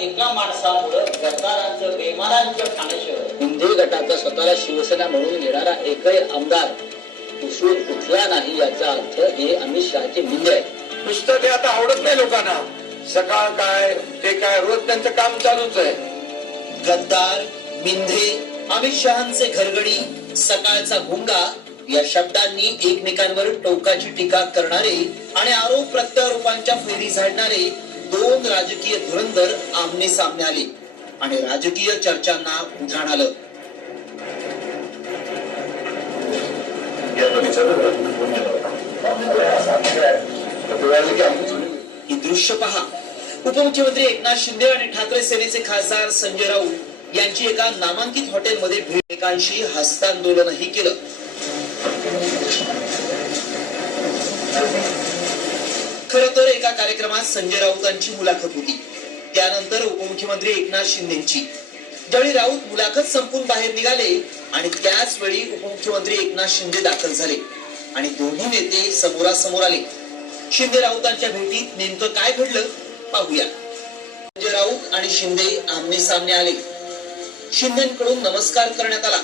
एका माणसामुळे गद्दारांचं बेमानांचं ठाणे शहर हिंदी गटाचा स्वतःला शिवसेना म्हणून घेणारा एकही आमदार उसून उठला नाही याचा अर्थ हे अमित शहाची निंद आहे. नुसतं ते आता आवडत नाही लोकांना. सकाळ काय ते काय रोज त्यांचं काम चालूच आहे. गद्दार, मिंधे, अमित शहांचे घरगडी, सकाळचा भुंगा या शब्दांनी एकमेकांवर टोकाची टीका करणारे आणि आरोप प्रत्यारोपांच्या फेरी झाडणारे दोन राजकीय धुरंधर आमने सामने आले आणि राजकीय चर्चांना उधाण आलं. ही दृश्य पहा. उपमुख्यमंत्री एकनाथ शिंदे आणि ठाकरे सेनेचे खासदार संजय राऊत यांची एका नामांकित हॉटेलमध्ये भेटेकांशी हस्तांदोलनही केलं. खर तर एका कार्यक्रमात संजय राऊतांची मुलाखत होती. त्यानंतर उपमुख्यमंत्री एकनाथ शिंदेची. ज्यावेळी राऊत मुलाखत संपून बाहेर निघाले आणि त्याच वेळी उपमुख्यमंत्री एकनाथ शिंदे दाखल झाले आणि दोन्ही नेते समोरासमोर आले. शिंदे राऊतांच्या भेटीत नेमकं काय घडलं पाहूया. संजय राऊत आणि शिंदे आमने सामने आले. शिंदेकडून नमस्कार करण्यात आला.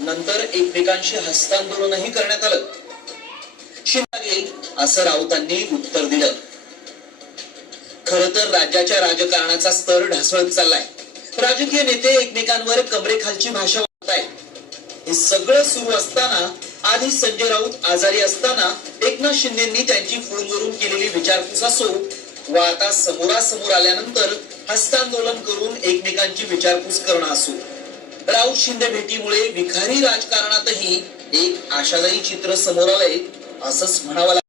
नंतर एकमेकांशी हस्तांदोलनही करण्यात आलं. शिंदे असं राऊतांनी उत्तर दिलं. खर तर राज्याच्या राजकारणाचा स्तर ढासळत चाललाय. राजकीय नेते एकमेकांवर कमरेखालची भाषा वापरतायत. हे सगळं सुरू असताना आधी संजय राऊत आजारी असताना एकनाथ शिंदेंनी त्यांची फोनवरून केलेली विचारपूस असो व आता समोरासमोर आल्यानंतर हस्तांदोलन करून एकमेकांची विचारपूस करणं असो, राऊत शिंदे भेटीमुळे विखारी राजकारणातही एक आशादायी चित्र समोर आलंय असंच म्हणावं लागेल.